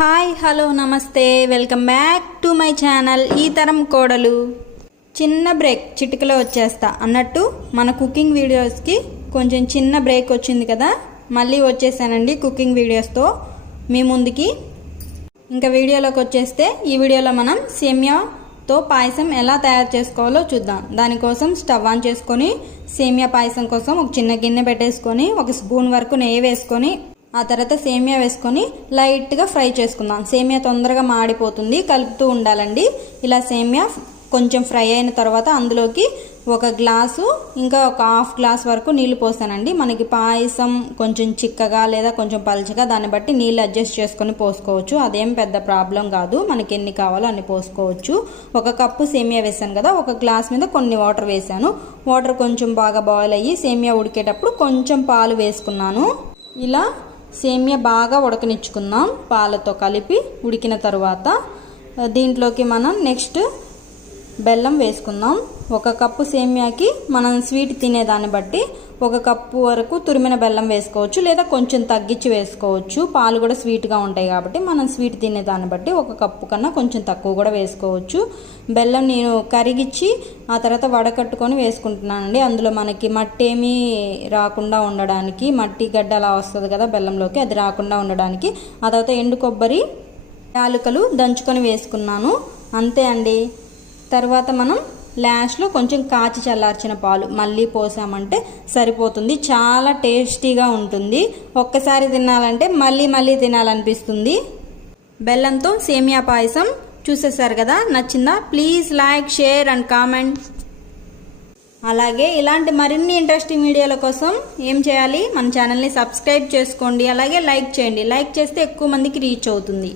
Hi hello నమస్తే welcome back to my channel ఈ తరం కోడలు. చిన్న బ్రేక్ చిటికలో వచ్చేస్తా అన్నట్టు మన కుకింగ్ వీడియోస్కి కొంచెం చిన్న బ్రేక్ వచ్చింది కదా, మళ్ళీ వచ్చేసానండి కుకింగ్ వీడియోస్తో మీ ముందుకి. ఇంకా వీడియోలోకి వచ్చేస్తే ఈ వీడియోలో మనం సేమియాతో పాయసం ఎలా తయారు చేసుకోవాలో చూద్దాం. దానికోసం స్టవ్ ఆన్ చేసుకొని సేమియా పాయసం కోసం ఒక చిన్న గిన్నె పెట్టేసుకొని ఒక స్పూన్ వరకు నెయ్యి వేసుకొని ఆ తర్వాత సేమియా వేసుకొని లైట్గా ఫ్రై చేసుకుందాం. సేమియా తొందరగా మాడిపోతుంది, కలుపుతూ ఉండాలండి. ఇలా సేమియా కొంచెం ఫ్రై అయిన తర్వాత అందులోకి ఒక గ్లాసు ఇంకా ఒక హాఫ్ గ్లాస్ వరకు నీళ్లు పోసానండి. మనకి పాయసం కొంచెం చిక్కగా లేదా కొంచెం పలుచగా దాన్ని బట్టి నీళ్ళు అడ్జస్ట్ చేసుకొని పోసుకోవచ్చు. అదేం పెద్ద ప్రాబ్లం కాదు, మనకి ఎన్ని కావాలో అన్ని పోసుకోవచ్చు. ఒక కప్పు సేమియా వేసాను కదా, ఒక గ్లాస్ మీద కొన్ని వాటర్ వేసాను. వాటర్ కొంచెం బాగా బాయిల్ అయ్యి సేమియా ఉడికేటప్పుడు కొంచెం పాలు వేసుకున్నాను. ఇలా సేమియా బాగా ఉడకనిచ్చుకుందాం. పాలతో కలిపి ఉడికిన తర్వాత దీంట్లోకి మనం నెక్స్ట్ బెల్లం వేసుకుందాం. ఒక కప్పు సేమియాకి మనం స్వీట్ తినేదాన్ని బట్టి ఒక కప్పు వరకు తురిమిన బెల్లం వేసుకోవచ్చు, లేదా కొంచెం తగ్గించి వేసుకోవచ్చు. పాలు కూడా స్వీట్గా ఉంటాయి కాబట్టి మనం స్వీట్ తినేదాన్ని బట్టి ఒక కప్పు కన్నా కొంచెం తక్కువ కూడా వేసుకోవచ్చు. బెల్లం నేను కరిగించి ఆ తర్వాత వడకట్టుకొని వేసుకుంటున్నానండి. అందులో మనకి మట్టి ఏమీ రాకుండా ఉండడానికి, మట్టి గడ్డ అలా వస్తుంది కదా బెల్లంలోకి, అది రాకుండా ఉండడానికి. ఆ తర్వాత ఎండు కొబ్బరి యాలకులు దంచుకొని వేసుకున్నాను. అంతే అండి. తర్వాత మనం లాస్ట్లో కొంచెం కాచి చల్లార్చిన పాలు మళ్ళీ పోసామంటే సరిపోతుంది. చాలా టేస్టీగా ఉంటుంది. ఒక్కసారి తినాలంటే మళ్ళీ మళ్ళీ తినాలనిపిస్తుంది. బెల్లంతో సేమియా పాయసం చూసేసారు కదా, నచ్చిందా? Please like, share and comment. అలాగే ఇలాంటి మరిన్ని ఇంట్రెస్టింగ్ వీడియోల కోసం ఏం చేయాలి, మన ఛానల్ని సబ్స్క్రైబ్ చేసుకోండి. అలాగే లైక్ చేయండి. లైక్ చేస్తే ఎక్కువ మందికి రీచ్ అవుతుంది.